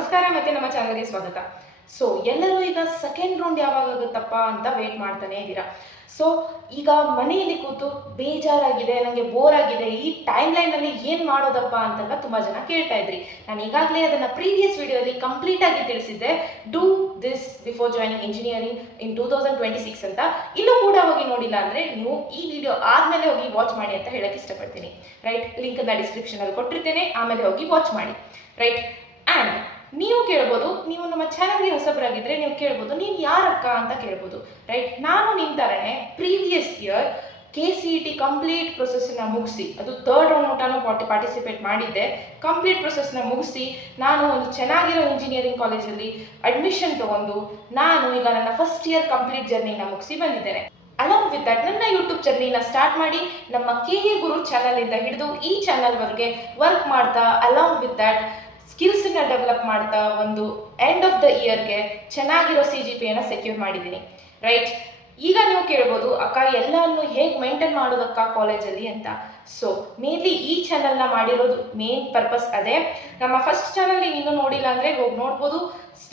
ನಮಸ್ಕಾರ ಮತ್ತೆ ನಮ್ಮ ಚಾನಲ್ಗೆ ಸ್ವಾಗತ. ಸೊ ಎಲ್ಲರೂ ಈಗ ಸೆಕೆಂಡ್ ರೌಂಡ್ ಯಾವಾಗ ಆಗುತ್ತಪ್ಪ ಅಂತ ವೇಟ್ ಮಾಡ್ತಾನೆ ಇದ್ದೀರಾ. ಸೊ ಈಗ ಮನೆಯಲ್ಲಿ ಕೂತು ಬೇಜಾರಾಗಿದೆ, ನನಗೆ ಬೋರ್ ಆಗಿದೆ, ಈ ಟೈಮ್ ಲೈನಲ್ಲಿ ಏನು ಮಾಡೋದಪ್ಪ ಅಂತೆಲ್ಲ ತುಂಬ ಜನ ಕೇಳ್ತಾ ಇದ್ರಿ. ನಾನು ಈಗಾಗಲೇ ಅದನ್ನು ಪ್ರೀವಿಯಸ್ ವಿಡಿಯೋದಲ್ಲಿ ಕಂಪ್ಲೀಟ್ ಆಗಿ ತಿಳಿಸಿದ್ದೆ. Do this before joining engineering in 2026 ಅಂತ. ಇನ್ನೂ ಕೂಡ ಹೋಗಿ ನೋಡಿಲ್ಲ ಅಂದರೆ ನೀವು ಈ ವಿಡಿಯೋ ಆದಮೇಲೆ ಹೋಗಿ ವಾಚ್ ಮಾಡಿ ಅಂತ ಹೇಳಕ್ಕೆ ಇಷ್ಟಪಡ್ತೀನಿ. ರೈಟ್, ಲಿಂಕನ್ನು ಡಿಸ್ಕ್ರಿಪ್ಷನಲ್ಲಿ ಕೊಟ್ಟಿರ್ತೇನೆ, ಆಮೇಲೆ ಹೋಗಿ ವಾಚ್ ಮಾಡಿ. ರೈಟ್, ಆ್ಯಂಡ್ ನೀವು ಕೇಳ್ಬೋದು, ನೀವು ನಮ್ಮ ಚಾನಲ್ಗೆ ಹೊಸಬರಾಗಿದ್ದರೆ ನೀವು ಕೇಳ್ಬೋದು, ನೀನು ಯಾರಕ್ಕ ಅಂತ ಕೇಳ್ಬೋದು. ರೈಟ್, ನಾನು ನಿಮ್ಮ ಥರನೇ ಪ್ರೀವಿಯಸ್ ಇಯರ್ KCET ಕಂಪ್ಲೀಟ್ ಪ್ರೊಸೆಸ್ನ ಮುಗಿಸಿ, ಅದು ಥರ್ಡ್ ರೌಂಡ್ ಮಟ್ಟನೂ ಪಾರ್ಟಿಸಿಪೇಟ್ ಮಾಡಿದ್ದೆ. ಕಂಪ್ಲೀಟ್ ಪ್ರೊಸೆಸ್ನ ಮುಗಿಸಿ ನಾನು ಒಂದು ಚೆನ್ನಾಗಿರೋ ಇಂಜಿನಿಯರಿಂಗ್ ಕಾಲೇಜಲ್ಲಿ ಅಡ್ಮಿಷನ್ ತೊಗೊಂಡು ನಾನು ಈಗ ನನ್ನ ಫಸ್ಟ್ ಇಯರ್ ಕಂಪ್ಲೀಟ್ ಜರ್ನಿನ ಮುಗಿಸಿ ಬಂದಿದ್ದೇನೆ. ಅಲಾಂಗ್ ವಿತ್ ದಟ್ ನನ್ನ ಯೂಟ್ಯೂಬ್ ಜರ್ನಿನ ಸ್ಟಾರ್ಟ್ ಮಾಡಿ ನಮ್ಮ KE ಗುರು ಚಾನಲಿಂದ ಹಿಡಿದು ಈ ಚಾನಲ್ವರೆಗೆ ವರ್ಕ್ ಮಾಡ್ತಾ ಅಲಾಂಗ್ ವಿತ್ ದಟ್ ಸ್ಕಿಲ್ಸನ್ನ ಡೆವಲಪ್ ಮಾಡ್ತಾ ಒಂದು ಎಂಡ್ ಆಫ್ ದ ಇಯರ್ಗೆ ಚೆನ್ನಾಗಿರೋ CGPAನ ಸೆಕ್ಯೂರ್ ಮಾಡಿದ್ದೀನಿ. ರೈಟ್, ಈಗ ನೀವು ಕೇಳ್ಬೋದು, ಅಕ್ಕ ಎಲ್ಲವನ್ನು ಹೇಗೆ ಮೇಂಟೈನ್ ಮಾಡೋದಕ್ಕ ಕಾಲೇಜಲ್ಲಿ ಅಂತ. ಸೊ ಮೇನ್ಲಿ ಈ ಚಾನಲ್ನ ಮಾಡಿರೋದು ಮೇನ್ ಪರ್ಪಸ್ ಅದೇ. ನಮ್ಮ ಫಸ್ಟ್ ಚಾನಲ್ ನೀವು ಇನ್ನೂ ನೋಡಿಲ್ಲ ಅಂದರೆ ಹೋಗಿ ನೋಡ್ಬೋದು,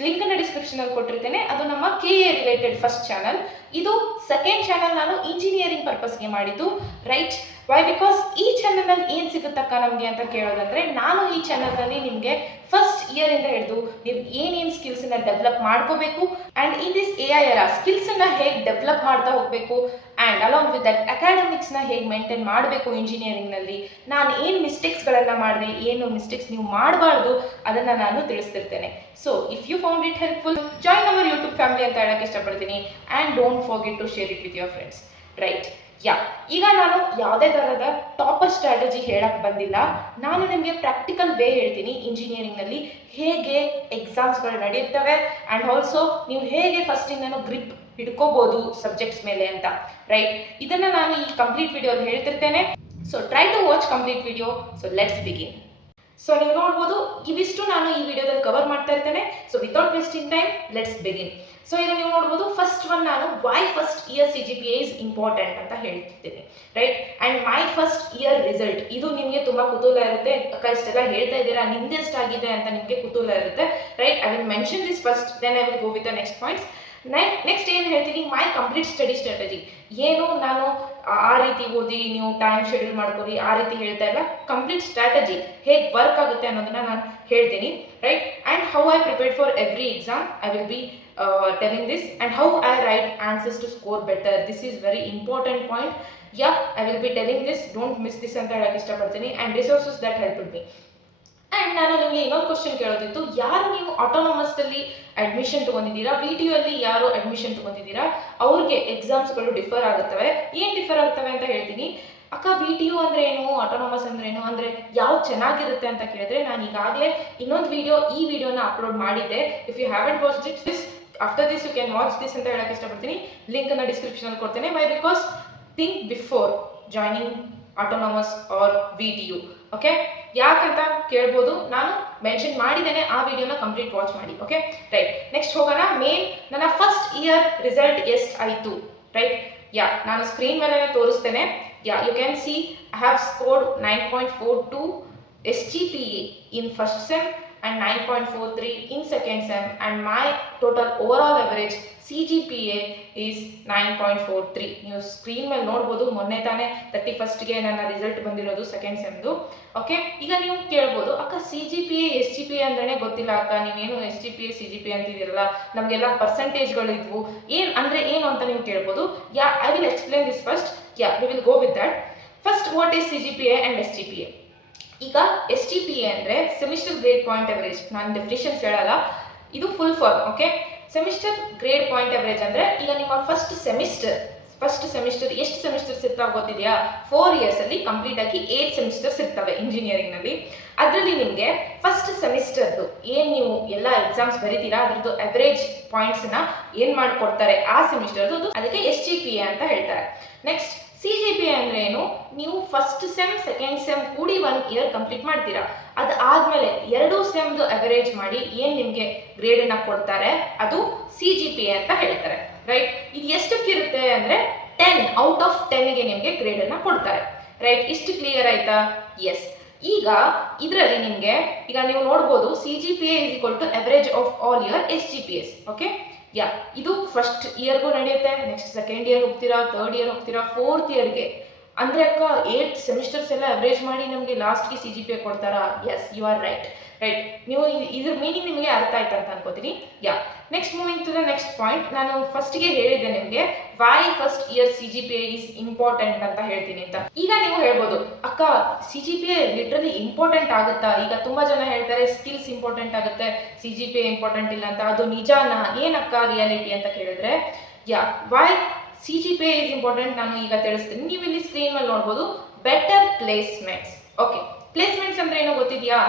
ಲಿಂಕನ್ನು ಡಿಸ್ಕ್ರಿಪ್ಷನಲ್ಲಿ ಕೊಟ್ಟಿರ್ತೇನೆ. ಅದು ನಮ್ಮ KA ರಿಲೇಟೆಡ್ ಫಸ್ಟ್ ಚಾನಲ್. ಇದು ಸೆಕೆಂಡ್ ಚಾನಲ್ ನಾನು ಇಂಜಿನಿಯರಿಂಗ್ ಪರ್ಪಸ್ಗೆ ಮಾಡಿದ್ದು. Right, Y? ಬಿಕಾಸ್ ಈ ಚಾನಲ್ನಲ್ಲಿ ಏನು ಸಿಗುತ್ತಕ್ಕ ನಮಗೆ ಅಂತ ಕೇಳೋದಂದರೆ, ನಾನು ಈ ಚಾನಲ್ನಲ್ಲಿ ನಿಮಗೆ ಫಸ್ಟ್ ಇಯರಿಂದ ಹಿಡಿದು ನೀವು ಏನೇನು ಸ್ಕಿಲ್ಸನ್ನು ಡೆವಲಪ್ ಮಾಡ್ಕೋಬೇಕು and in this AI era ಸ್ಕಿಲ್ಸನ್ನು ಹೇಗೆ ಡೆವಲಪ್ ಮಾಡ್ತಾ ಹೋಗಬೇಕು ಆ್ಯಂಡ್ ಅಲಾಂಗ್ ವಿತ್ ದಟ್ ಅಕಾಡೆಮಿಕ್ಸ್ನ ಹೇಗೆ ಮೇಂಟೈನ್ ಮಾಡಬೇಕು ಇಂಜಿನಿಯರಿಂಗ್ನಲ್ಲಿ, ನಾನು ಏನು ಮಿಸ್ಟೇಕ್ಸ್ಗಳನ್ನು ಮಾಡಿದೆ, ಏನು ಮಿಸ್ಟೇಕ್ಸ್ ನೀವು ಮಾಡಬಾರ್ದು ಅದನ್ನು ನಾನು ತಿಳಿಸ್ತಿರ್ತೇನೆ. So if you found it helpful, join our YouTube family ಅಂತ ಹೇಳೋಕ್ಕೆ ಇಷ್ಟಪಡ್ತೀನಿ. And don't forget to share it with your friends. Right, ಈಗ ನಾನು ಯಾವುದೇ ಥರದ ಟಾಪರ್ ಸ್ಟ್ರಾಟಜಿ ಹೇಳಕ್ಕೆ ಬಂದಿಲ್ಲ. ನಾನು ನಿಮಗೆ ಪ್ರಾಕ್ಟಿಕಲ್ ವೇ ಹೇಳ್ತೀನಿ ಇಂಜಿನಿಯರಿಂಗ್ನಲ್ಲಿ ಹೇಗೆ ಎಕ್ಸಾಮ್ಸ್ಗಳು ನಡೆಯುತ್ತವೆ ಆ್ಯಂಡ್ ಆಲ್ಸೋ ನೀವು ಹೇಗೆ ಫಸ್ಟಿಂದನೂ ಗ್ರಿಪ್ ಹಿಡ್ಕೋಬೋದು ಸಬ್ಜೆಕ್ಟ್ಸ್ ಮೇಲೆ ಅಂತ. ರೈಟ್, ಇದನ್ನು ನಾನು ಈ ಕಂಪ್ಲೀಟ್ ವಿಡಿಯೋದಲ್ಲಿ ಹೇಳ್ತಿರ್ತೇನೆ. So try to watch complete video. So let's begin. So ನೀವು ನೋಡ್ಬೋದು, ಇವಿಷ್ಟು ನಾನು ಈ ವಿಡಿಯೋದಲ್ಲಿ ಕವರ್ ಮಾಡ್ತಾ ಇರ್ತೇನೆ. So without wasting time let's begin. So ಈಗ ನೀವು ನೋಡ್ಬೋದು, ಫಸ್ಟ್ ಒನ್ ನಾನು why first year CGPA is important ಅಂತ ಹೇಳ್ತಿದ್ದೀನಿ. Right, and my first year result, ಇದು ನಿಮಗೆ ತುಂಬ ಕುತೂಹಲ ಇರುತ್ತೆ. ಅಕ್ಕ ಇಷ್ಟೆಲ್ಲ ಹೇಳ್ತಾ ಇದ್ದೀರಾ, ನಿಮ್ದೆಷ್ಟಾಗಿದೆ ಅಂತ ನಿಮಗೆ ಕುತೂಹಲ ಇರುತ್ತೆ. Right, I will mention this first, then I will go with the next points. Next ಏನು ಹೇಳ್ತೀನಿ, ಮೈ ಕಂಪ್ಲೀಟ್ ಸ್ಟಡಿ ಸ್ಟ್ರಾಟಜಿ. ಏನು ನಾನು ಆ ರೀತಿ ಓದಿ ನೀವು ಟೈಮ್ ಶೆಡ್ಯೂಲ್ ಮಾಡ್ಕೊಳ್ಳಿ ಆ ರೀತಿ ಹೇಳ್ತಾ ಇಲ್ಲ, ಕಂಪ್ಲೀಟ್ ಸ್ಟ್ರಾಟಜಿ ಹೇಗೆ ವರ್ಕ್ ಆಗುತ್ತೆ ಅನ್ನೋದನ್ನ ನಾನು ಹೇಳ್ತೀನಿ. Right, and how I prepared for every exam I will be telling this, and how I write answers to score better. This is very important point. I will be telling this, don't miss this ಅಂತ ಹೇಳಕ್ಕೆ ಇಷ್ಟಪಡ್ತೀನಿ. and resources that helped me. And ನಾನು ನಿಮಗೆ ಇನ್ನೊಂದು question ಕೇಳೋದಿತ್ತು, ಯಾರು ನೀವು ಆಟೋನಮಸ್ದಲ್ಲಿ admission ತೊಗೊಂಡಿದ್ದೀರಾ, VTU ಅಲ್ಲಿ ಯಾರು ಅಡ್ಮಿಷನ್ ತೊಗೊಂಡಿದ್ದೀರಾ, ಅವ್ರಿಗೆ ಎಕ್ಸಾಮ್ಸ್ಗಳು ಡಿಫರ್ ಆಗುತ್ತವೆ. ಏನು ಡಿಫರ್ ಆಗ್ತವೆ ಅಂತ ಹೇಳ್ತೀನಿ. ಅಕ್ಕ VTU ಅಂದರೆ ಏನು, ಆಟೋನಮಸ್ ಅಂದರೆ ಏನು, ಅಂದರೆ ಯಾವ್ದು ಚೆನ್ನಾಗಿರುತ್ತೆ ಅಂತ ಕೇಳಿದ್ರೆ, ನಾನು ಈಗಾಗಲೇ ಇನ್ನೊಂದು ಈ ವಿಡಿಯೋನ ಅಪ್ಲೋಡ್ ಮಾಡಿದ್ದೆ. If you haven't watched it, after this you can watch this ಅಂತ ಹೇಳಕ್ಕೆ ಇಷ್ಟಪಡ್ತೀನಿ. ಲಿಂಕನ್ನು ಡಿಸ್ಕ್ರಿಪ್ಷನಲ್ಲಿ ಕೊಡ್ತೇನೆ. Why? Because think before joining autonomous or VTU. Okay, ಯಾಕಂತ ಕೇಳ್ಬೋದು, ನಾನು ಮೆನ್ಷನ್ ಮಾಡಿದ್ದೇನೆ, ಆ ವಿಡಿಯೋನ ಕಂಪ್ಲೀಟ್ ವಾಚ್ ಮಾಡಿ. ಓಕೆ, ರೈಟ್, ನೆಕ್ಸ್ಟ್ ಹೋಗೋಣ. ಮೇನ್ ನನ್ನ ಫಸ್ಟ್ ಇಯರ್ ರಿಸಲ್ಟ್ ಎಷ್ಟು ಆಯಿತು. ರೈಟ್, ನಾನು ಸ್ಕ್ರೀನ್ ಮೇಲೆ ತೋರಿಸ್ತೇನೆ. You can see I have scored 9.42 SGPA in first sem and 9.43 in second sem, and my total overall average CGPA is 9.43. ನೀವು screen ಮೇಲೆ ನೋಡ್ಬೋದು, ಮೊನ್ನೆ ತಾನೇ 31st ನನ್ನ ರಿಸಲ್ಟ್ ಬಂದಿರೋದು ಸೆಕೆಂಡ್ ಸೆಮ್ದು. ಓಕೆ, ಈಗ ನೀವು ಕೇಳ್ಬೋದು, ಅಕ್ಕ CGPA SGPA ಅಂದ್ರೆ ಗೊತ್ತಿಲ್ಲ ಅಕ್ಕ, ನೀವೇನು SGPA CGPA ಅಂತಿದ್ದೀರಲ್ಲ, ನಮಗೆಲ್ಲ ಪರ್ಸೆಂಟೇಜ್ಗಳಿದ್ವು, ಏನು ಅಂತ ನೀವು ಕೇಳ್ಬೋದು. I will explain this first. we will go with that. First, what is CGPA and SGPA? ಈಗ SGPA ಅಂದರೆ ಸೆಮಿಸ್ಟರ್ ಗ್ರೇಡ್ ಪಾಯಿಂಟ್ ಅವರೇಜ್. ನಾನು ಡೆಫಿನಿಷನ್ಸ್ ಹೇಳಲ್ಲ, ಇದು full form. Okay, semester grade point average ಅಂದರೆ ಈಗ ನಿಮ್ಮ ಫಸ್ಟ್ ಸೆಮಿಸ್ಟರ್ ಎಷ್ಟು semesters ಇರ್ತಾವೆ ಗೊತ್ತಿದೆಯಾ? 4 ಇಯರ್ಸಲ್ಲಿ ಕಂಪ್ಲೀಟ್ ಆಗಿ 8 ಸೆಮಿಸ್ಟರ್ಸ್ ಇರ್ತವೆ ಇಂಜಿನಿಯರಿಂಗ್ನಲ್ಲಿ. ಅದರಲ್ಲಿ ನಿಮಗೆ ಫಸ್ಟ್ ಸೆಮಿಸ್ಟರ್ದು ಏನು ನೀವು ಎಲ್ಲ ಎಕ್ಸಾಮ್ಸ್ ಬರೀತೀರಾ ಅದರದ್ದು ಅವರೇಜ್ ಪಾಯಿಂಟ್ಸ್ನ ಏನು ಮಾಡಿಕೊಡ್ತಾರೆ ಆ ಸೆಮಿಸ್ಟರ್ದು, ಅದಕ್ಕೆ SGPA ಅಂತ ಹೇಳ್ತಾರೆ. ನೆಕ್ಸ್ಟ್ CGPA ಅಂದರೆ ಏನು, ನೀವು ಫಸ್ಟ್ ಸೆಮ್ ಸೆಕೆಂಡ್ ಸೆಮ್ ಕೂಡಿ 1 ಇಯರ್ ಕಂಪ್ಲೀಟ್ ಮಾಡ್ತೀರಾ. ಅದು ಆದಮೇಲೆ 2 ಸೆಮ್ದು ಅವರೇಜ್ ಮಾಡಿ ಏನು ನಿಮಗೆ ಗ್ರೇಡನ್ನು ಕೊಡ್ತಾರೆ ಅದು CGPA ಅಂತ ಹೇಳ್ತಾರೆ. ರೈಟ್, ಇದು ಎಷ್ಟಕ್ಕಿರುತ್ತೆ ಅಂದರೆ 10 ಔಟ್ ಆಫ್ 10ಗೆ ನಿಮಗೆ ಗ್ರೇಡನ್ನು ಕೊಡ್ತಾರೆ. ರೈಟ್, ಇಷ್ಟು ಕ್ಲಿಯರ್ ಆಯ್ತಾ? ಎಸ್. ಈಗ ಇದರಲ್ಲಿ ನಿಮಗೆ ಈಗ ನೀವು ನೋಡ್ಬೋದು CGPA is equal to average of all year SGPAs. Okay, yeah, ಇದು ಫಸ್ಟ್ ಇಯರ್ಗೂ ನಡೆಯುತ್ತೆ, ನೆಕ್ಸ್ಟ್ ಸೆಕೆಂಡ್ ಇಯರ್ ಹೋಗ್ತೀರಾ, ಥರ್ಡ್ ಇಯರ್ ಹೋಗ್ತೀರಾ, ಫೋರ್ತ್ ಇಯರ್ಗೆ ಅಂದರೆ ಅಕ್ಕ 8 ಸೆಮಿಸ್ಟರ್ಸ್ ಎಲ್ಲ ಅವರೇಜ್ ಮಾಡಿ ನಮಗೆ ಲಾಸ್ಟ್ಗೆ CGPA ಕೊಡ್ತಾರಾ? Yes, you are right. ನೀವು ಇದ್ರ ಮೀನಿಂಗ್ ನಿಮಗೆ ಅರ್ಥ ಆಯ್ತು ಅಂತ ಅನ್ಕೋತೀನಿ. Yeah, next moving to the next point. ನಾನು ಫಸ್ಟ್ಗೆ ಹೇಳಿದ್ದೆ ನಿಮಗೆ why first year CGPA is important ಅಂತ ಹೇಳ್ತೀನಿ ಅಂತ. ಈಗ ನೀವು ಹೇಳ್ಬೋದು, ಅಕ್ಕ CGPA ಲಿಟ್ರಲಿ ಇಂಪಾರ್ಟೆಂಟ್ ಆಗುತ್ತಾ? ಈಗ ತುಂಬಾ ಜನ ಹೇಳ್ತಾರೆ ಸ್ಕಿಲ್ಸ್ ಇಂಪಾರ್ಟೆಂಟ್ ಆಗುತ್ತೆ, CGPA ಇಂಪಾರ್ಟೆಂಟ್ ಇಲ್ಲ ಅಂತ. ಅದು ನಿಜಾನಾ? ಏನಕ್ಕ ರಿಯಾಲಿಟಿ ಅಂತ ಕೇಳಿದ್ರೆ, ಯಾ, ವೈ CGPA ಈಸ್ ಇಂಪಾರ್ಟೆಂಟ್ ನಾನು ಈಗ ತಿಳಿಸ್ತೀನಿ. ನೀವು ಇಲ್ಲಿ ಸ್ಕ್ರೀನ್ ಮೇಲೆ ನೋಡ್ಬೋದು, ಬೆಟರ್ ಪ್ಲೇಸ್ಮೆಂಟ್ಸ್. ಓಕೆ, ಪ್ಲೇಸ್ಮೆಂಟ್ಸ್ ಅಂದ್ರೆ ಏನೋ ಗೊತ್ತಿದೆಯಾ?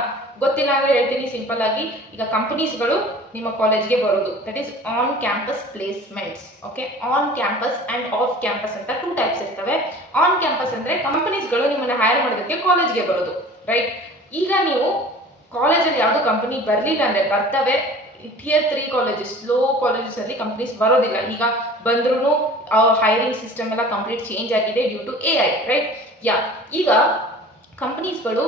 ಗೊತ್ತಿಲ್ಲ ಅಂದ್ರೆ ಹೇಳ್ತೀನಿ ಸಿಂಪಲ್ ಆಗಿ. ಈಗ ಕಂಪನೀಸ್ಗಳು ನಿಮ್ಮ ಕಾಲೇಜ್ಗೆ ಬರೋದು, that is on campus placements. Okay, on campus and of campus ಅಂತ 2 ಟೈಪ್ಸ್ ಇರ್ತವೆ. ಆನ್ ಕ್ಯಾಂಪಸ್ ಅಂದ್ರೆ ಕಂಪನೀಸ್ಗಳು ನಿಮ್ಮನ್ನ ಹೈರ್ ಮಾಡೋದಕ್ಕೆ ಕಾಲೇಜ್ಗೆ ಬರೋದು, ರೈಟ್? ಈಗ ನೀವು ಕಾಲೇಜಲ್ಲಿ ಯಾವುದು ಕಂಪನಿ ಬರಲಿಲ್ಲ ಅಂದ್ರೆ, ಬರ್ತವೆ Tier 3 ಕಾಲೇಜಸ್, ಲೋ ಕಾಲೇಜಸ್ ಅಲ್ಲಿ ಕಂಪ್ನೀಸ್ ಬರೋದಿಲ್ಲ. ಈಗ ಬಂದ್ರೂ ಹೈರಿಂಗ್ ಸಿಸ್ಟಮ್ ಎಲ್ಲ ಕಂಪ್ಲೀಟ್ ಚೇಂಜ್ ಆಗಿದೆ ಡ್ಯೂ ಟು AI, ರೈಟ್? ಯಾ, ಈಗ ಕಂಪನೀಸ್ಗಳು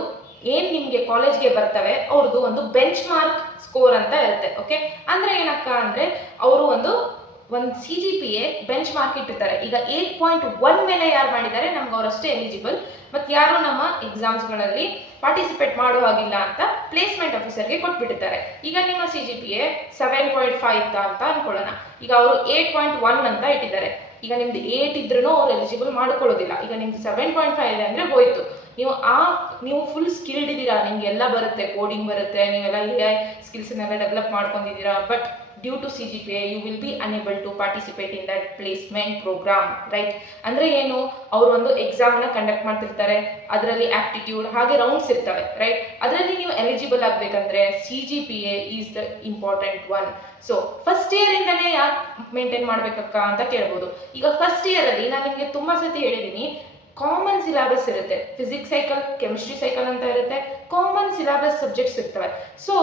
ಏನ್ ನಿಮ್ಗೆ ಕಾಲೇಜ್ಗೆ ಬರ್ತವೆ ಅವ್ರದ್ದು ಒಂದು ಬೆಂಚ್ ಮಾರ್ಕ್ ಸ್ಕೋರ್ ಅಂತ ಇರುತ್ತೆ. ಓಕೆ, ಅಂದ್ರೆ ಏನಕ್ಕ ಅಂದ್ರೆ ಅವರು ಒಂದು CGPA ಬೆಂಚ್ ಮಾರ್ಕ್ ಇಟ್ಟಿರ್ತಾರೆ. ಈಗ 8.1 ಮೇಲೆ ಯಾರು ಮಾಡಿದ್ದಾರೆ ನಮ್ಗೆ ಅವರಷ್ಟೇ ಎಲಿಜಿಬಲ್, ಮತ್ತು ಯಾರು ನಮ್ಮ ಎಕ್ಸಾಮ್ಸ್ಗಳಲ್ಲಿ ಪಾರ್ಟಿಸಿಪೇಟ್ ಮಾಡೋ ಹಾಗಿಲ್ಲ ಅಂತ ಪ್ಲೇಸ್ಮೆಂಟ್ ಆಫೀಸರ್ಗೆ ಕೊಟ್ಬಿಟ್ಟಿರ್ತಾರೆ. ಈಗ ನಿಮ್ಮ CGPA 7.5 ಅಂತ ಅನ್ಕೊಳ್ಳೋಣ, ಈಗ ಅವರು 8.1 ಅಂತ ಇಟ್ಟಿದ್ದಾರೆ. ಈಗ ನಿಮ್ದು 8 ಇದ್ರೂ ಅವ್ರು ಎಲಿಜಿಬಲ್ ಮಾಡ್ಕೊಳ್ಳೋದಿಲ್ಲ. ಈಗ ನಿಮ್ದು 7.5 ಇದೆ ಅಂದ್ರೆ ಹೋಯ್ತು. ನೀವು ಫುಲ್ ಸ್ಕಿಲ್ಡ್ ಇದ್ದೀರಾ, ನಿಮ್ಗೆ ಎಲ್ಲ ಬರುತ್ತೆ, ಕೋಡಿಂಗ್ ಬರುತ್ತೆ, ನೀವೆಲ್ಲ AI ಸ್ಕಿಲ್ಸ್ನೆಲ್ಲ ಡೆವಲಪ್ ಮಾಡ್ಕೊಂಡಿದ್ದೀರಾ, but due to CGPA you will be unable to participate in that placement program, right? ಅಂದ್ರೆ ಏನು, ಅವರು ಒಂದು ಎಕ್ಸಾಮ್ನ ಕಂಡಕ್ಟ್ ಮಾಡ್ತಿರ್ತಾರೆ, ಅದರಲ್ಲಿ ಆಪ್ಟಿಟ್ಯೂಡ್ ಹಾಗೆ ರೌಂಡ್ಸ್ ಇರ್ತವೆ, ರೈಟ್? ಅದರಲ್ಲಿ ನೀವು ಎಲಿಜಿಬಲ್ ಆಗಬೇಕಂದ್ರೆ CGPA is the important one. So first year ಇಂದನೇ ಯಾಕೆ ಮೇಂಟೈನ್ ಮಾಡ್ಬೇಕಕ್ಕ ಅಂತ ಕೇಳ್ಬೋದು. ಈಗ ಫಸ್ಟ್ ಇಯರ್ ಅಲ್ಲಿ ನಾನು ನಿಮಗೆ ತುಂಬಾ ಸತಿ ಹೇಳಿದ್ದೀನಿ, ಕಾಮನ್ ಸಿಲೆಬಸ್ ಇರುತ್ತೆ. ಫಿಸಿಕ್ಸ್ ಸೈಕಲ್, ಕೆಮಿಸ್ಟ್ರಿ ಸೈಕಲ್ ಅಂತ ಇರುತ್ತೆ, ಕಾಮನ್ ಸಿಲೆಬಸ್ ಸಬ್ಜೆಕ್ಟ್ಸ್ ಇರ್ತವೆ. ಸೊ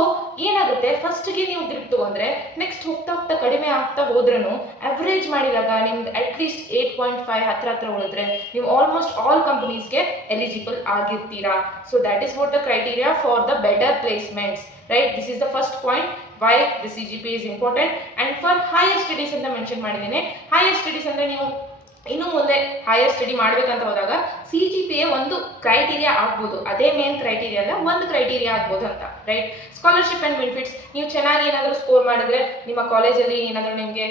ಏನಾಗುತ್ತೆ, ಫಸ್ಟ್ಗೆ ನೀವು ಗ್ರಿಪ್ ತಗೊಂಡ್ರೆ ನೆಕ್ಸ್ಟ್ ಹೋಗ್ತಾ ಹೋಗ್ತಾ ಕಡಿಮೆ ಆಗ್ತಾ ಹೋದ್ರೂ ಅವರೇಜ್ ಮಾಡಿದಾಗ ನಿಮ್ದು ಅಟ್ಲೀಸ್ಟ್ 8.5 ಹತ್ರ ಉಳಿದ್ರೆ ನೀವು ಆಲ್ಮೋಸ್ಟ್ ಆಲ್ ಕಂಪನೀಸ್ಗೆ ಎಲಿಜಿಬಲ್ ಆಗಿರ್ತೀರಾ. So that is what the criteria for the better placements, right? This is the first point why the CGPA is important. And for higher studies ಅಂತ ಮೆನ್ಷನ್ ಮಾಡಿದ್ದೀನಿ. Higher studies ಅಂದ್ರೆ ನೀವು ಇನ್ನು ಮುಂದೆ higher study ಮಾಡ್ಬೇಕಂತ ಹೋದಾಗ CGPA ಒಂದು criteria ಆಗ್ಬೋದು, ಅದೇ ಮೇನ್ ಕ್ರೈಟೀರಿಯಾ ಅಲ್ಲ, ಒಂದು ಕ್ರೈಟೀರಿಯಾ ಆಗ್ಬೋದು ಅಂತ, ರೈಟ್? ಸ್ಕಾಲರ್ಶಿಪ್ ಅಂಡ್ ಬೆನಿಫಿಟ್ಸ್, ನೀವು ಚೆನ್ನಾಗಿ ಏನಾದರೂ ಸ್ಕೋರ್ ಮಾಡಿದ್ರೆ ನಿಮ್ಮ ಕಾಲೇಜಲ್ಲಿ ಏನಾದರೂ ನಿಮಗೆ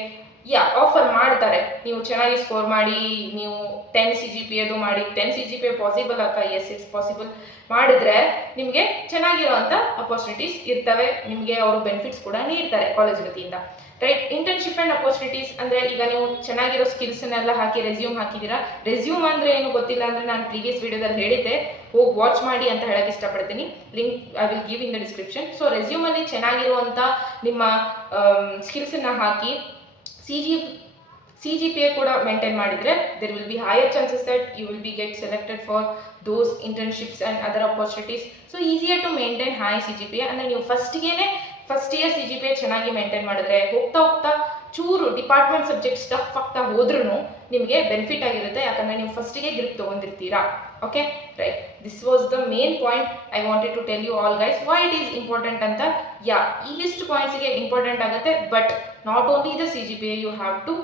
ಆಫರ್ ಮಾಡ್ತಾರೆ. ನೀವು ಚೆನ್ನಾಗಿ ಸ್ಕೋರ್ ಮಾಡಿ, ನೀವು 10 CGPA ಮಾಡಿ, 10 CGPA ಪಾಸಿಬಲ್ ಅಕ್ಕ? Yes, it's possible. ಮಾಡಿದ್ರೆ ನಿಮಗೆ ಚೆನ್ನಾಗಿರುವಂಥ ಅಪರ್ಚುನಿಟೀಸ್ ಇರ್ತವೆ, ನಿಮಗೆ ಅವರು ಬೆನಿಫಿಟ್ಸ್ ಕೂಡ ನೀಡ್ತಾರೆ ಕಾಲೇಜ್ ವತಿಯಿಂದ, ರೈಟ್? ಇಂಟರ್ನ್ಶಿಪ್ ಅಂಡ್ ಅಪರ್ಚುನಿಟೀಸ್ ಅಂದ್ರೆ, ಈಗ ನೀವು ಚೆನ್ನಾಗಿರೋ ಸ್ಕಿಲ್ಸ್ನೆಲ್ಲ ಹಾಕಿ ರೆಸ್ಯೂಮ್ ಹಾಕಿದ್ದೀರಾ. ರೆಸ್ಯೂಮ್ ಅಂದ್ರೆ ಏನು ಗೊತ್ತಿಲ್ಲ ಅಂದ್ರೆ ನಾನು ಪ್ರೀವಿಯಸ್ ವಿಡಿಯೋದಲ್ಲಿ ಹೇಳಿದ್ದೆ, ಹೋಗಿ ವಾಚ್ ಮಾಡಿ ಅಂತ ಹೇಳಕ್ಕೆ ಇಷ್ಟಪಡ್ತೀನಿ. Link I will give in the description. So ರೆಸ್ಯೂಮಲ್ಲಿ ಚೆನ್ನಾಗಿರುವಂಥ ನಿಮ್ಮ ಸ್ಕಿಲ್ಸನ್ನು ಹಾಕಿ CGPA ಕೂಡ ಮೇಂಟೈನ್ ಮಾಡಿದರೆ there will be higher chances that you will be get selected for those internships and other opportunities. So easier to maintain high CGPA. ಅಂದರೆ ನೀವು first year CGPA ಚೆನ್ನಾಗಿ ಮೇಂಟೈನ್ ಮಾಡಿದ್ರೆ ಹೋಗ್ತಾ ಹೋಗ್ತಾ ಚೂರು ಡಿಪಾರ್ಟ್ಮೆಂಟ್ ಸಬ್ಜೆಕ್ಟ್ ಸ್ಟಫ್ ಆಗ್ತಾ ಹೋದ್ರೂ ನಿಮಗೆ ಬೆನಿಫಿಟ್ ಆಗಿರುತ್ತೆ, ಯಾಕಂದರೆ ನೀವು ಫಸ್ಟಿಗೆ ಗ್ರಿಪ್ ತೊಗೊಂಡಿರ್ತೀರಾ. Okay, right? This was the main point I wanted to tell you all guys why it is important ಅಂತ. ಇವಿಷ್ಟು ಪಾಯಿಂಟ್ಸಿಗೆ ಇಂಪಾರ್ಟೆಂಟ್ ಆಗುತ್ತೆ, but not only the CGPA, you have to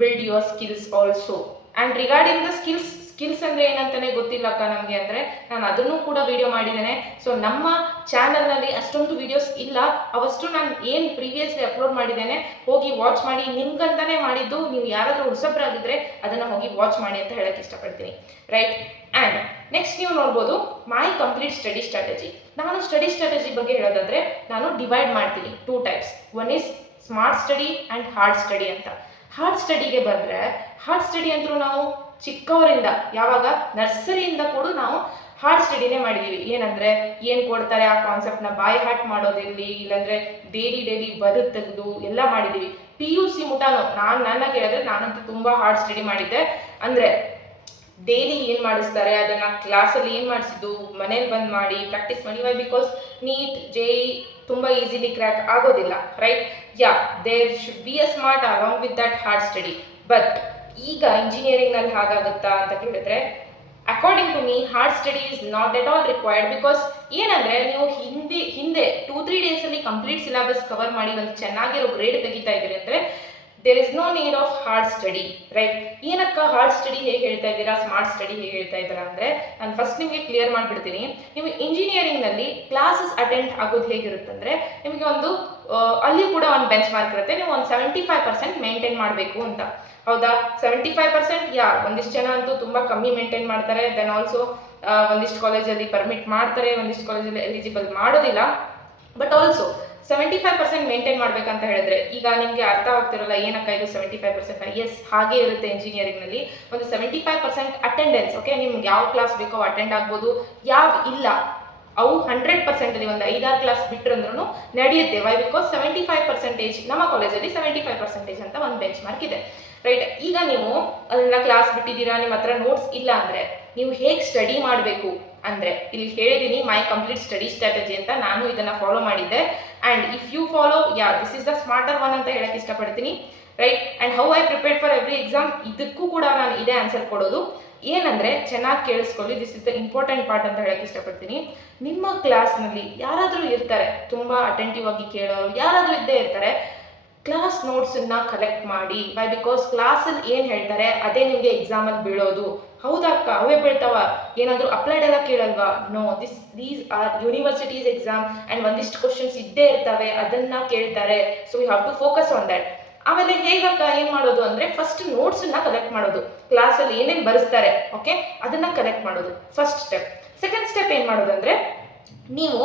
build your skills also. And regarding the skills ಅಂದರೆ ಏನಂತಾನೆ ಗೊತ್ತಿಲ್ಲಕ್ಕ ನಮಗೆ ಅಂದರೆ ನಾನು ಅದನ್ನು ಕೂಡ ವಿಡಿಯೋ ಮಾಡಿದ್ದೇನೆ. ಸೊ ನಮ್ಮ ಚಾನಲ್ನಲ್ಲಿ ಅಷ್ಟೊಂದು ವಿಡಿಯೋಸ್ ಇಲ್ಲ, ಅವಷ್ಟು ನಾನು ಏನು ಪ್ರೀವಿಯಸ್ಲಿ ಅಪ್ಲೋಡ್ ಮಾಡಿದ್ದೇನೆ ಹೋಗಿ ವಾಚ್ ಮಾಡಿ. ನಿಮ್ಗಂತಾನೆ ಮಾಡಿದ್ದು, ನೀವು ಯಾರಾದರೂ ಹೊಸಬ್ರಾಗಿದ್ದರೆ ಅದನ್ನು ಹೋಗಿ ವಾಚ್ ಮಾಡಿ ಅಂತ ಹೇಳಕ್ಕೆ ಇಷ್ಟಪಡ್ತೀನಿ, ರೈಟ್? ಆ್ಯಂಡ್ ನೆಕ್ಸ್ಟ್ ನೀವು ನೋಡ್ಬೋದು ಮೈ ಕಂಪ್ಲೀಟ್ ಸ್ಟಡಿ ಸ್ಟ್ರಾಟಜಿ. ನಾನು ಸ್ಟಡಿ ಸ್ಟ್ರಾಟಜಿ ಬಗ್ಗೆ ಹೇಳೋದಾದರೆ ನಾನು ಡಿವೈಡ್ ಮಾಡ್ತೀನಿ 2 types. One is smart study and hard study ಅಂತ. ಹಾರ್ಡ್ ಸ್ಟಡಿಗೆ ಬಂದರೆ, ಹಾರ್ಡ್ ಸ್ಟಡಿ ಅಂತೂ ನಾವು ಚಿಕ್ಕವರಿಂದ, ಯಾವಾಗ ನರ್ಸರಿಯಿಂದ ಕೂಡ ನಾವು ಹಾರ್ಡ್ ಸ್ಟಡಿನೇ ಮಾಡಿದ್ದೀವಿ. ಏನಂದರೆ ಏನು ಕೊಡ್ತಾರೆ ಆ ಕಾನ್ಸೆಪ್ಟ್ನ ಬಾಯ್ ಹಾರ್ಟ್ ಮಾಡೋದಿರಲಿ, ಇಲ್ಲಾಂದರೆ ಡೈಲಿ ಬರೆದು ತೆಗೆದು ಎಲ್ಲ ಮಾಡಿದ್ದೀವಿ. PUC ಮುಟಾನು ನನ್ನ ಕೇಳಿದ್ರೆ ನಾನಂತೂ ತುಂಬ ಹಾರ್ಡ್ ಸ್ಟಡಿ ಮಾಡಿದ್ದೆ. ಅಂದರೆ ಡೈಲಿ ಏನು ಮಾಡಿಸ್ತಾರೆ ಅದನ್ನು ಕ್ಲಾಸಲ್ಲಿ ಏನು ಮಾಡಿಸಿದ್ದು ಮನೇಲಿ ಬಂದು ಮಾಡಿ ಪ್ರಾಕ್ಟೀಸ್ ಮಾಡಿ. ವೈ? ಬಿಕಾಸ್ ನೀಟ್ JEE ತುಂಬ ಈಸಿಲಿ ಕ್ರ್ಯಾಕ್ ಆಗೋದಿಲ್ಲ, right? There should be a smart along with that hard study. But ಈಗ ಇಂಜಿನಿಯರಿಂಗ್ನಲ್ಲಿ ಹಾಗಾಗುತ್ತಾ ಅಂತ ಕೇಳಿದ್ರೆ according to me hard study is not at all required, because ಏನಂದರೆ ನೀವು ಹಿಂದೆ 2-3 ಡೇಸಲ್ಲಿ ಕಂಪ್ಲೀಟ್ ಸಿಲೆಬಸ್ ಕವರ್ ಮಾಡಿ ಒಂದು ಚೆನ್ನಾಗಿರೋ ಗ್ರೇಡ್ ತೆಗಿತಾ ಇದ್ದೀರಿ ಅಂದರೆ there is no need of hard study, right? ಏನಕ್ಕ ಹಾರ್ಡ್ ಸ್ಟಡಿ ಹೇಗೆ ಹೇಳ್ತಾ ಇದ್ದೀರಾ, ಸ್ಮಾರ್ಟ್ ಸ್ಟಡಿ ಹೇಗೆ ಹೇಳ್ತಾ ಇದ್ದೀರಾ ಅಂದರೆ ನಾನು ಫಸ್ಟ್ ನಿಮಗೆ ಕ್ಲಿಯರ್ ಮಾಡಿಬಿಡ್ತೀನಿ. ನೀವು ಇಂಜಿನಿಯರಿಂಗ್ನಲ್ಲಿ ಕ್ಲಾಸಸ್ ಅಟೆಂಡ್ ಆಗೋದು ಹೇಗಿರುತ್ತಂದರೆ ನಿಮಗೆ ಒಂದು ಅಲ್ಲಿ ಕೂಡ ಒಂದು ಬೆಂಚ್ ಮಾರ್ಕ್ ಇರುತ್ತೆ, ನೀವು ಒಂದು 75% ಮೇಂಟೈನ್ ಮಾಡಬೇಕು ಅಂತ. ಹೌದಾ? 75% ಒಂದಿಷ್ಟು ಜನ ಅಂತೂ ತುಂಬ ಕಮ್ಮಿ ಮೇಂಟೈನ್ ಮಾಡ್ತಾರೆ. ದೆನ್ ಆಲ್ಸೋ ಒಂದಿಷ್ಟು ಕಾಲೇಜಲ್ಲಿ ಪರ್ಮಿಟ್ ಮಾಡ್ತಾರೆ, ಒಂದಿಷ್ಟು ಕಾಲೇಜಲ್ಲಿ ಎಲಿಜಿಬಲ್ ಮಾಡೋದಿಲ್ಲ. ಬಟ್ ಆಲ್ಸೋ 75% ಮೇಂಟೈನ್ ಮಾಡ್ಬೇಕಂತ ಹೇಳಿದ್ರೆ ಈಗ ನಿಮಗೆ ಅರ್ಥ ಆಗ್ತಿರಲ್ಲ ಏನಕ್ಕ ಇದು 75%. ಎಸ್, ಹಾಗೆ ಇರುತ್ತೆ ಇಂಜಿನಿಯರಿಂಗ್ನಲ್ಲಿ. ಒಂದು 75% ಅಟೆಂಡೆನ್ಸ್, ಓಕೆ? ನಿಮ್ಗೆ ಯಾವ ಕ್ಲಾಸ್ ಬೇಕೋ ಅಟೆಂಡ್ ಆಗ್ಬೋದು, ಯಾವ ಇಲ್ಲ ಅವು 100% ಒಂದು 5-6 ಕ್ಲಾಸ್ ಬಿಟ್ಟರಂದ್ರೂ ನಡೆಯುತ್ತೆ. ವೈ? ಬಿಕಾಸ್ 75% ನಮ್ಮ ಕಾಲೇಜಲ್ಲಿ 75% ಅಂತ ಒಂದು ಬೆಂಚ್ ಮಾರ್ಕ್ ಇದೆ, ರೈಟ್? ಈಗ ನೀವು ಅದನ್ನ ಕ್ಲಾಸ್ ಬಿಟ್ಟಿದ್ದೀರಾ, ನಿಮ್ಮ ಹತ್ರ ನೋಟ್ಸ್ ಇಲ್ಲ ಅಂದರೆ ನೀವು ಹೇಗೆ ಸ್ಟಡಿ ಮಾಡಬೇಕು ಅಂದರೆ ಇಲ್ಲಿ ಹೇಳಿದ್ದೀನಿ ಮೈ ಕಂಪ್ಲೀಟ್ ಸ್ಟಡಿ ಸ್ಟ್ರಾಟಜಿ ಅಂತ. ನಾನು ಇದನ್ನು ಫಾಲೋ ಮಾಡಿದ್ದೆ. And if you follow this is the smarter one ಅಂತ ಹೇಳಕ್ಕೆ ಇಷ್ಟಪಡ್ತೀನಿ, right? And how I prepared for every exam, ಇದಕ್ಕೂ ಕೂಡ ನಾನು ಇದೇ ಆನ್ಸರ್ ಕೊಡೋದು. ಏನಂದರೆ ಚೆನ್ನಾಗಿ ಕೇಳಿಸ್ಕೊಳ್ಳಿ, this is the important part ಅಂತ ಹೇಳಕ್ಕೆ ಇಷ್ಟಪಡ್ತೀನಿ. ನಿಮ್ಮ ಕ್ಲಾಸ್ನಲ್ಲಿ ಯಾರಾದರೂ ಇರ್ತಾರೆ ತುಂಬ ಅಟೆಂಟಿವ್ ಆಗಿ ಕೇಳೋರು, ಯಾರಾದರೂ ಇದ್ದೇ ಇರ್ತಾರೆ. ಕ್ಲಾಸ್ ನೋಟ್ಸನ್ನು ಕಲೆಕ್ಟ್ ಮಾಡಿ. ವೈ? ಬಿಕಾಸ್ ಕ್ಲಾಸಲ್ಲಿ ಏನು ಹೇಳ್ತಾರೆ ಅದೇ ನಿಮಗೆ ಎಕ್ಸಾಮಲ್ಲಿ ಬೀಳೋದು. ಹೌದಕ್ಕ, ಅವೇ ಬೀಳ್ತಾವ? ಏನಾದರೂ ಅಪ್ಲೈಡ್ ಎಲ್ಲ ಕೇಳಲ್ವಾ? No, these are universities exam and ಒಂದಿಷ್ಟು ಕ್ವಶನ್ಸ್ ಇದ್ದೇ ಇರ್ತವೆ, ಅದನ್ನು ಕೇಳ್ತಾರೆ. So you have to focus on that. ಆಮೇಲೆ ಹೇಗಕ್ಕ ಏನು ಮಾಡೋದು ಅಂದರೆ ಫಸ್ಟ್ ನೋಟ್ಸನ್ನು ಕಲೆಕ್ಟ್ ಮಾಡೋದು, ಕ್ಲಾಸಲ್ಲಿ ಏನೇನು ಬರೆಸ್ತಾರೆ, ಓಕೆ? ಅದನ್ನು ಕಲೆಕ್ಟ್ ಮಾಡೋದು ಫಸ್ಟ್ ಸ್ಟೆಪ್. ಸೆಕೆಂಡ್ ಸ್ಟೆಪ್ ಏನು ಮಾಡೋದು ಅಂದರೆ ನೀವು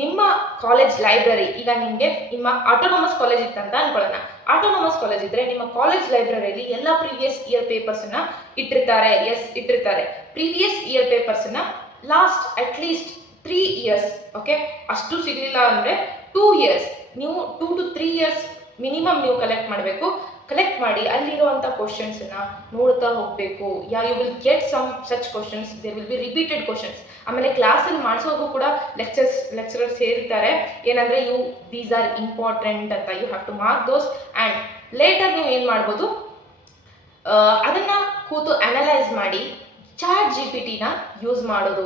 ನಿಮ್ಮ ಕಾಲೇಜ್ ಲೈಬ್ರರಿ, ಈಗ ನಿಮಗೆ ನಿಮ್ಮ ಆಟೋನಮಸ್ ಕಾಲೇಜ್ ಇತ್ತಂತ ಅನ್ಕೊಳ್ಳೋಣ. ಆಟೋನಮಸ್ ಕಾಲೇಜ್ ಇದ್ದರೆ ನಿಮ್ಮ ಕಾಲೇಜ್ ಲೈಬ್ರರಿಯಲ್ಲಿ ಎಲ್ಲ ಪ್ರೀವಿಯಸ್ ಇಯರ್ ಪೇಪರ್ಸನ್ನು ಇಟ್ಟಿರ್ತಾರೆ. ಎಸ್, ಇಟ್ಟಿರ್ತಾರೆ. ಪ್ರೀವಿಯಸ್ ಇಯರ್ ಪೇಪರ್ಸನ್ನು ಲಾಸ್ಟ್ ಅಟ್ಲೀಸ್ಟ್ 3 years, ಓಕೆ? ಅಷ್ಟು ಸಿಗಲಿಲ್ಲ ಅಂದರೆ 2 years, ನೀವು 2 to 3 years ಮಿನಿಮಮ್ ನೀವು ಕಲೆಕ್ಟ್ ಮಾಡಬೇಕು. ಕಲೆಕ್ಟ್ ಮಾಡಿ ಅಲ್ಲಿರುವಂಥ ಕ್ವಶನ್ಸನ್ನು ನೋಡ್ತಾ ಹೋಗಬೇಕು. You will get some such questions, there will be repeated questions. ಆಮೇಲೆ ಕ್ಲಾಸಲ್ಲಿ ಮಾಡಿಸೋದು ಕೂಡ ಲೆಕ್ಚರರ್ಸ್ ಸೇರಿರ್ತಾರೆ ಏನಂದರೆ ದೀಸ್ ಆರ್ ಇಂಪಾರ್ಟೆಂಟ್ ಅಂತ. You have to mark those. And later ನೀವು ಏನು ಮಾಡ್ಬೋದು, ಅದನ್ನು ಕೂತು ಅನಲೈಸ್ ಮಾಡಿ ಚಾಟ್ GPT ಯೂಸ್ ಮಾಡೋದು.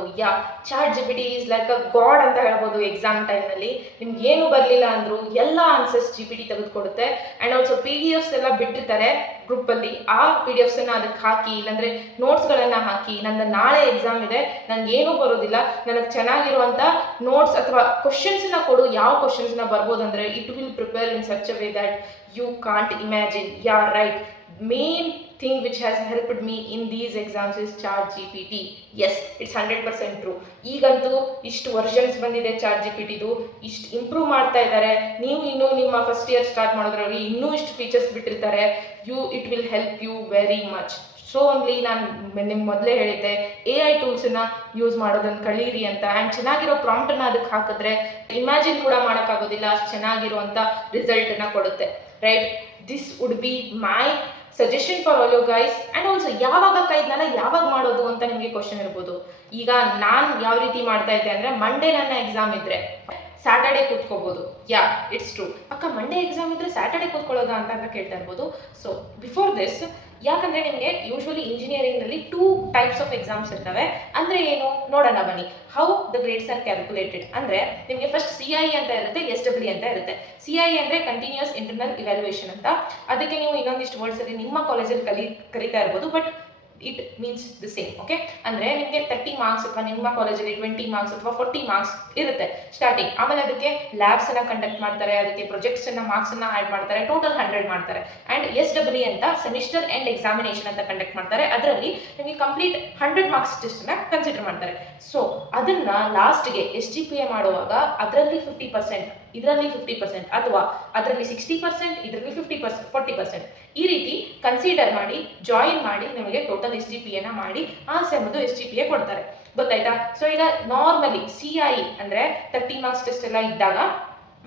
Chat GPT is like a god ಅಂತ ಹೇಳ್ಬೋದು. ಎಕ್ಸಾಮ್ ಟೈಮ್ನಲ್ಲಿ ನಿಮ್ಗೆ ಏನು ಬರಲಿಲ್ಲ ಅಂದರೂ ಎಲ್ಲ answers GPT ತೆಗೆದುಕೊಡುತ್ತೆ. And also PDFs ಎಲ್ಲ ಬಿಟ್ಟಿರ್ತಾರೆ ಗ್ರೂಪಲ್ಲಿ, ಆ PDFsನ್ನು ಅದಕ್ಕೆ ಹಾಕಿ, ಇಲ್ಲಾಂದರೆ ನೋಟ್ಸ್ಗಳನ್ನು ಹಾಕಿ, ನನ್ನ ನಾಳೆ ಎಕ್ಸಾಮ್ ಇದೆ, ನನಗೇನೂ ಬರೋದಿಲ್ಲ, ನನಗೆ ಚೆನ್ನಾಗಿರುವಂಥ ನೋಟ್ಸ್ ಅಥವಾ ಕ್ವಶನ್ಸನ್ನ ಕೊಡು, ಯಾವ ಕ್ವಶನ್ಸ್ನ ಬರ್ಬೋದು ಅಂದರೆ it will prepare in such a way that you can't imagine. Right. Main thing which has helped me in these exams is chat GPT. yes, it's 100% true. ಈಗಂತೂ ಇಷ್ಟು ವರ್ಷನ್ಸ್ ಬಂದಿದೆ ಚಾಟ್ GPTದು, ಇಷ್ಟು ಇಂಪ್ರೂವ್ ಮಾಡ್ತಾ ಇದ್ದಾರೆ. ನೀವು ಇನ್ನೂ ನಿಮ್ಮ ಫಸ್ಟ್ ಇಯರ್ ಸ್ಟಾರ್ಟ್ ಮಾಡೋದ್ರೊಳಗೆ ಇನ್ನೂ ಇಷ್ಟು ಫೀಚರ್ಸ್ ಬಿಟ್ಟಿರ್ತಾರೆ. It will help you very much. So only ನಾನು ನಿಮ್ಗೆ ಮೊದಲೇ ಹೇಳಿದ್ದೆ AI ಟೂಲ್ಸನ್ನು ಯೂಸ್ ಮಾಡೋದನ್ನು ಕಳೀರಿ ಅಂತ. ಆ್ಯಂಡ್ ಚೆನ್ನಾಗಿರೋ ಪ್ರಾಂಪ್ಟನ್ನು ಅದಕ್ಕೆ ಹಾಕಿದ್ರೆ ಇಮ್ಯಾಜಿನ್ ಕೂಡ ಮಾಡೋಕ್ಕಾಗೋದಿಲ್ಲ, ಅಷ್ಟು ಚೆನ್ನಾಗಿರುವಂಥ ರಿಸಲ್ಟನ್ನು ಕೊಡುತ್ತೆ, right? This would be my suggestion for all you guys. And also ಯಾವಾಗ ಇದನ್ನೆಲ್ಲ ಯಾವಾಗ ಮಾಡೋದು ಅಂತ ನಿಮಗೆ ಕ್ವಶನ್ ಇರ್ಬೋದು. ಈಗ ನಾನು ಯಾವ ರೀತಿ ಮಾಡ್ತಾ ಇದ್ದೆ ಅಂದರೆ ಮಂಡೇ ನನ್ನ ಎಕ್ಸಾಮ್ ಇದ್ದರೆ ಸ್ಯಾಟರ್ಡೇ ಕೂತ್ಕೋಬೋದು. It's true. ಅಕ್ಕ ಮಂಡೇ ಎಕ್ಸಾಮ್ ಇದ್ದರೆ ಸ್ಯಾಟರ್ಡೇ ಕೂತ್ಕೊಳ್ಳೋದಾ ಅಂತ ಕೇಳ್ತಾ ಇರ್ಬೋದು. ಸೊ ಬಿಫೋರ್ ದಿಸ್, ಯಾಕಂದರೆ ನಿಮಗೆ ಯೂಶ್ವಲಿ ಇಂಜಿನಿಯರಿಂಗ್ನಲ್ಲಿ 2 types ಆಫ್ ಎಕ್ಸಾಮ್ಸ್ ಇರ್ತವೆ. ಅಂದರೆ ಏನು ನೋಡೋಣ ಬನ್ನಿ. How the grades are calculated ಅಂದರೆ ನಿಮಗೆ ಫಸ್ಟ್ CIE ಅಂತ ಇರುತ್ತೆ, SWE ಅಂತ ಇರುತ್ತೆ. CIE ಅಂದರೆ ಕಂಟಿನ್ಯೂಸ್ ಇಂಟರ್ನಲ್ ಇವ್ಯಾಲ್ಯೂಯೇಷನ್ ಅಂತ. ಅದಕ್ಕೆ ನೀವು ಇನ್ನೊಂದಿಷ್ಟು ವರ್ಡ್ಸಲ್ಲಿ ನಿಮ್ಮ ಕಾಲೇಜಲ್ಲಿ ಕರೀತಾ ಇರ್ಬೋದು, but it means the same, okay? ಅಂದರೆ ನಿಮಗೆ 30 marks ಅಥವಾ ನಿಮ್ಮ ಕಾಲೇಜಲ್ಲಿ 20 marks ಅಥವಾ 40 marks ಇರುತ್ತೆ ಸ್ಟಾರ್ಟಿಂಗ್. ಆಮೇಲೆ ಅದಕ್ಕೆ ಲ್ಯಾಬ್ಸನ್ನು ಕಂಡಕ್ಟ್ ಮಾಡ್ತಾರೆ, ಅದಕ್ಕೆ ಪ್ರೊಜೆಕ್ಟ್ಸನ್ನು ಮಾರ್ಕ್ಸನ್ನು ಆ್ಯಡ್ ಮಾಡ್ತಾರೆ, ಟೋಟಲ್ 100 ಮಾಡ್ತಾರೆ. ಆ್ಯಂಡ್ SWE ಅಂತ ಸೆಮಿಸ್ಟರ್ ಎಂಡ್ ಎಕ್ಸಾಮಿನೇಷನ್ ಅಂತ ಕಂಡಕ್ಟ್ ಮಾಡ್ತಾರೆ. ಅದರಲ್ಲಿ ನಿಮಗೆ ಕಂಪ್ಲೀಟ್ 100 marks ಟೆಸ್ಟನ್ನು ಕನ್ಸಿಡರ್ ಮಾಡ್ತಾರೆ. ಸೊ ಅದನ್ನು ಲಾಸ್ಟ್ಗೆ SGPA ಮಾಡುವಾಗ ಅದರಲ್ಲಿ 50%, ಇದರಲ್ಲಿ 50%, ಅಥವಾ ಅದರಲ್ಲಿ 60%, ಇದರಲ್ಲಿ 50%, 40% ಈ ರೀತಿ ಕನ್ಸಿಡರ್ ಮಾಡಿ ಜಾಯಿನ್ ಮಾಡಿ ನಿಮಗೆ ಟೋಟಲ್ SGPAನ ಮಾಡಿ ಆ ಸೆಮ್ದು SGPA ಕೊಡ್ತಾರೆ. ಗೊತ್ತಾಯ್ತಾ? ಸೊ ಈಗ ನಾರ್ಮಲಿ CIE ಅಂದರೆ 30 marks ಟೆಸ್ಟ್ ಎಲ್ಲ ಇದ್ದಾಗ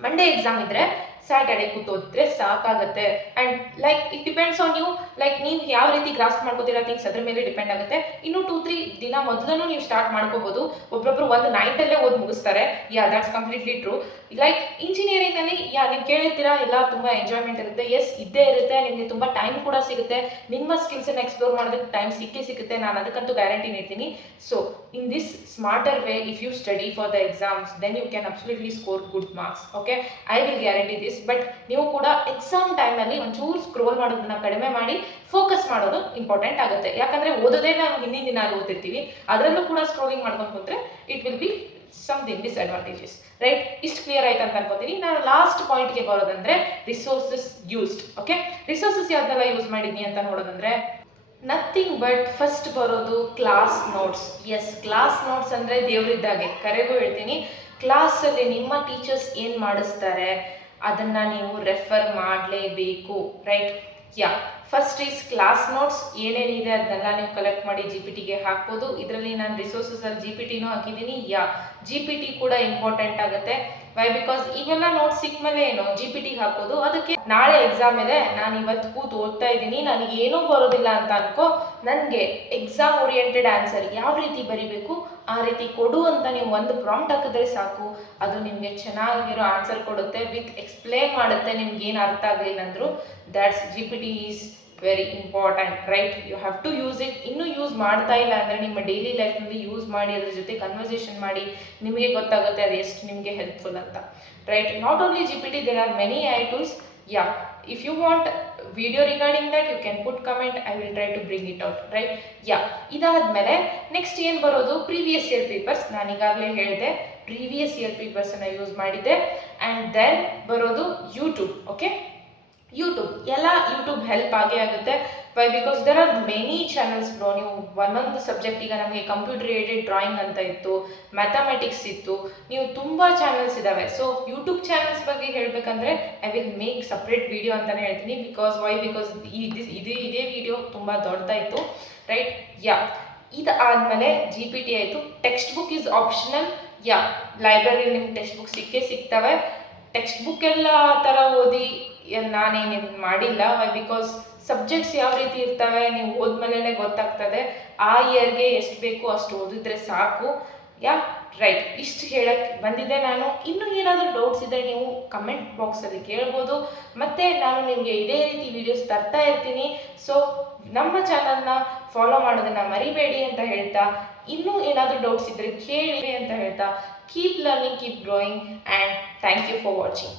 ಮಂಡೇ ಎಕ್ಸಾಮ್ ಇದ್ದರೆ ಸ್ಯಾಟರ್ಡೆ ಕೂತೋದ್ರೆ ಸಾಕಾಗುತ್ತೆ. And like it depends on you, like ನೀವು ಯಾವ ರೀತಿ ಗ್ರಾಸ್ಪ್ ಮಾಡ್ಕೋತೀರಾ ಥಿಂಗ್ಸ್ ಅದ್ರ ಮೇಲೆ ಡಿಪೆಂಡ್ ಆಗುತ್ತೆ. ಇನ್ನು 2-3 ದಿನ ಮೊದಲು ನೀವು ಸ್ಟಾರ್ಟ್ ಮಾಡ್ಕೋಬೋದು. ಒಬ್ಬೊಬ್ರು ಒಂದು ನೈಟಲ್ಲೇ ಓದಿ ಮುಗಿಸ್ತಾರೆ. That's completely true. ಲೈಕ್ ಇಂಜಿನಿಯರಿಂಗಲ್ಲಿ ನೀವು ಕೇಳಿರ್ತೀರಾ ಎಲ್ಲ ತುಂಬ ಎಂಜಾಯ್ಮೆಂಟ್ ಇರುತ್ತೆ. ಎಸ್ ಇದ್ದೇ ಇರುತ್ತೆ, ನಿಮಗೆ ತುಂಬ ಟೈಮ್ ಕೂಡ ಸಿಗುತ್ತೆ, ನಿಮ್ಮ ಸ್ಕಿಲ್ಸನ್ನು ಎಕ್ಸ್ಪ್ಲೋರ್ ಮಾಡೋದಕ್ಕೆ ಟೈಮ್ ಸಿಗುತ್ತೆ. ನಾನು ಅದಕ್ಕಂತೂ ಗ್ಯಾರಂಟಿ ನೀಡ್ತೀನಿ. So in this smarter way, if you study for the exams, then you can absolutely score good marks. Okay, I will guarantee this. But ನೀವು ಕೂಡ ಎಕ್ಸಾಮ್ ಟೈಮಲ್ಲಿ ಒಂಚೂರು ಸ್ಕ್ರೋಲ್ ಮಾಡೋದನ್ನ ಕಡಿಮೆ ಮಾಡಿ ಫೋಕಸ್ ಮಾಡೋದು ಇಂಪಾರ್ಟೆಂಟ್ ಆಗುತ್ತೆ. ಯಾಕಂದರೆ ಓದೋದೇ ನಾವು ಹಿಂದಿನ ದಿನ ಓದ್ತಿರ್ತೀವಿ, ಅದರಲ್ಲೂ ಕೂಡ ಸ್ಕ್ರೋಲಿಂಗ್ ಮಾಡ್ಕೊಂಡು ಕೂತ್ರೆ it will be something disadvantages. Right, ಇಷ್ಟು ಕ್ಲಿಯರ್ ಆಯ್ತು ಅಂತ ಅನ್ಕೋತೀನಿ. ನಾನು ಲಾಸ್ಟ್ ಪಾಯಿಂಟ್ಗೆ ಬರೋದಂದ್ರೆ ರಿಸೋರ್ಸಸ್ ಯೂಸ್ಡ್. ಓಕೆ, ರಿಸೋರ್ಸಸ್ ಯಾವ್ದೆಲ್ಲ ಯೂಸ್ ಮಾಡಿದ್ನಿ ಅಂತ ನೋಡೋದಂದ್ರೆ ನಥಿಂಗ್ ಬಟ್ ಫಸ್ಟ್ ಬರೋದು class notes. Yes, class notes ಅಂದರೆ ದೇವರಿದ್ದಾಗೆ, ಕರೆಗೂ ಹೇಳ್ತೀನಿ. ಕ್ಲಾಸಲ್ಲಿ ನಿಮ್ಮ ಟೀಚರ್ಸ್ ಏನು ಮಾಡಿಸ್ತಾರೆ ಅದನ್ನು ನೀವು ರೆಫರ್ ಮಾಡಲೇಬೇಕು. Right, first is class notes. ಏನೇನಿದೆ ಅದನ್ನೆಲ್ಲ ನೀವು ಕಲೆಕ್ಟ್ ಮಾಡಿ GPT-ಗೆ ಹಾಕ್ಬೋದು. ಇದರಲ್ಲಿ ನಾನು ರಿಸೋರ್ಸಸಲ್ಲಿ GPT-ನೂ ಹಾಕಿದ್ದೀನಿ. GPT ಕೂಡ ಇಂಪಾರ್ಟೆಂಟ್ ಆಗುತ್ತೆ. ವೈ? ಬಿಕಾಸ್ ಇವೆಲ್ಲ ನೋಟ್ಸ್ ಸಿಕ್ಮೇಲೆ ಏನು GPT-ಗೆ ಹಾಕೋದು. ಅದಕ್ಕೆ ನಾಳೆ ಎಕ್ಸಾಮ್ ಇದೆ, ನಾನು ಇವತ್ತು ಕೂತು ಓದ್ತಾ ಇದ್ದೀನಿ, ನನಗೆ ಏನೂ ಬರೋದಿಲ್ಲ ಅಂತ ಅನ್ಕೋ, ನನಗೆ ಎಕ್ಸಾಮ್ ಓರಿಯೆಂಟೆಡ್ ಆನ್ಸರ್ ಯಾವ ರೀತಿ ಬರೀಬೇಕು ಆ ರೀತಿ ಕೊಡು ಅಂತ ನೀವು ಒಂದು ಪ್ರಾಂಪ್ಟ್ ಹಾಕಿದ್ರೆ ಸಾಕು, ಅದು ನಿಮಗೆ ಚೆನ್ನಾಗಿರೋ ಆನ್ಸರ್ ಕೊಡುತ್ತೆ, ವಿತ್ ಎಕ್ಸ್ಪ್ಲೇನ್ ಮಾಡುತ್ತೆ. ನಿಮ್ಗೆ ಏನು ಅರ್ಥ ಆಗಲಿಲ್ಲ ಅಂದರೂ that's GPT is very important. Right, you have to use it. ಇನ್ನೂ ಯೂಸ್ ಮಾಡ್ತಾ ಇಲ್ಲ ಅಂದರೆ ನಿಮ್ಮ ಡೈಲಿ ಲೈಫ್ನಲ್ಲಿ ಯೂಸ್ ಮಾಡಿ, ಅದ್ರ ಜೊತೆ ಕನ್ವರ್ಸೇಷನ್ ಮಾಡಿ, ನಿಮಗೆ ಗೊತ್ತಾಗುತ್ತೆ ಅದು ಎಷ್ಟು ನಿಮಗೆ ಹೆಲ್ಪ್ಫುಲ್ ಅಂತ. Right, not only GPT, there are many AI tools. If you want video regarding that, you can put comment. I will try to bring it out. Right, ಇದಾದ್ಮೇಲೆ ನೆಕ್ಸ್ಟ್ ಏನು ಬರೋದು, ಪ್ರೀವಿಯಸ್ ಇಯರ್ ಪೇಪರ್ಸ್. ನಾನು ಈಗಾಗಲೇ ಹೇಳಿದೆ previous year ಪೇಪರ್ಸನ್ನು use ಮಾಡಿದ್ದೆ. And then ಬರೋದು YouTube. Okay, YouTube help ಆಗೇ ಆಗುತ್ತೆ. Why? Because there are many channels bro. ನೀವು ಒಂದೊಂದು ಸಬ್ಜೆಕ್ಟ್, ಈಗ ನಮಗೆ ಕಂಪ್ಯೂಟರ್ ಏಡೆಡ್ ಡ್ರಾಯಿಂಗ್ ಅಂತ ಇತ್ತು, ಮ್ಯಾಥಮೆಟಿಕ್ಸ್ ಇತ್ತು, ನೀವು ತುಂಬ ಚಾನಲ್ಸ್ ಇದ್ದಾವೆ. ಸೊ ಯೂಟ್ಯೂಬ್ ಚಾನಲ್ಸ್ ಬಗ್ಗೆ ಹೇಳಬೇಕಂದ್ರೆ I will make separate video ಅಂತಲೇ ಹೇಳ್ತೀನಿ. ಬಿಕಾಸ್ ಇದೇ ವಿಡಿಯೋ ತುಂಬ ದೊಡ್ಡದಾಯಿತು. ರೈಟ್, ಇದಾದಮೇಲೆ GPT ಆಯಿತು. Text book is optional. Library ನಿಮ್ಗೆ ಟೆಕ್ಸ್ಟ್ ಬುಕ್ ಸಿಗ್ತವೆ. ಟೆಕ್ಸ್ಟ್ ಬುಕ್ ಎಲ್ಲ ಆ ಥರ ಓದಿ ನಾನೇನು ಮಾಡಿಲ್ಲ. ವೈ? ಬಿಕಾಸ್ ಸಬ್ಜೆಕ್ಟ್ಸ್ ಯಾವ ರೀತಿ ಇರ್ತವೆ ನೀವು ಓದ್ಮೇಲೆ ಗೊತ್ತಾಗ್ತದೆ. ಆ ಇಯರ್ಗೆ ಎಷ್ಟು ಬೇಕು ಅಷ್ಟು ಓದಿದ್ರೆ ಸಾಕು. ರೈಟ್, ಇಷ್ಟು ಹೇಳಕ್ಕೆ ಬಂದಿದ್ದೆ ನಾನು. ಇನ್ನೂ ಏನಾದರೂ ಡೌಟ್ಸ್ ಇದ್ದರೆ ನೀವು ಕಮೆಂಟ್ ಬಾಕ್ಸಲ್ಲಿ ಕೇಳ್ಬೋದು. ಮತ್ತು ನಾನು ನಿಮಗೆ ಇದೇ ರೀತಿ ವೀಡಿಯೋಸ್ ತರ್ತಾ ಇರ್ತೀನಿ. ಸೊ ನಮ್ಮ ಚಾನಲ್ನ ಫಾಲೋ ಮಾಡೋದನ್ನು ಮರಿಬೇಡಿ ಅಂತ ಹೇಳ್ತಾ, ಇನ್ನೂ ಏನಾದರೂ ಡೌಟ್ಸ್ ಇದ್ದರೆ ಕೇಳಿ ಅಂತ ಹೇಳ್ತಾ, keep learning, keep growing, and thank you for watching.